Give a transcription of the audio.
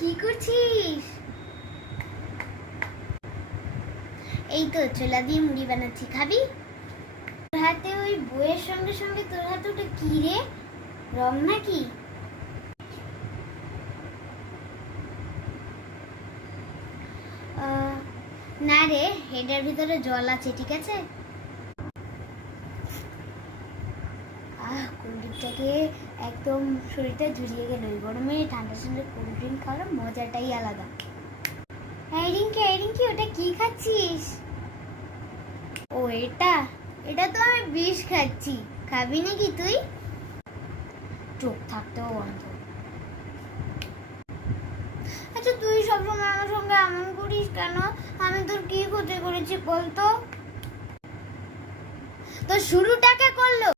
কি করছিস? এই তো ছোলা দিয়ে মুড়ি বানাচ্ছি, খাবি? তোর হাতে ওই বইয়ের সঙ্গে সঙ্গে তোর হাতে ওটা কি রে, রং নাকি? না রে, হেডের ভিতরে জল আছে, ঠিক আছে। কোল্ড ড্রিঙ্কটাকে একদম শরীরটা জুড়িয়ে গেল। এই গরমে ঠান্ডা ঠান্ডা কোল্ড ড্রিঙ্ক খাওয়ার মজাটাই আলাদা। এই রিঙ্কি ওটা কি খাচ্ছিস? ও এটা এটা তো আমি বিষ খাচ্ছি, খাবি নাকি তুই? চোখ থাকতেও বন্ধ। আচ্ছা তুই সবসময় আমার সঙ্গে এমন করিস কেন? আমি তোর কি ক্ষতি করেছি বলতো? তো শুরুটাকে করলো।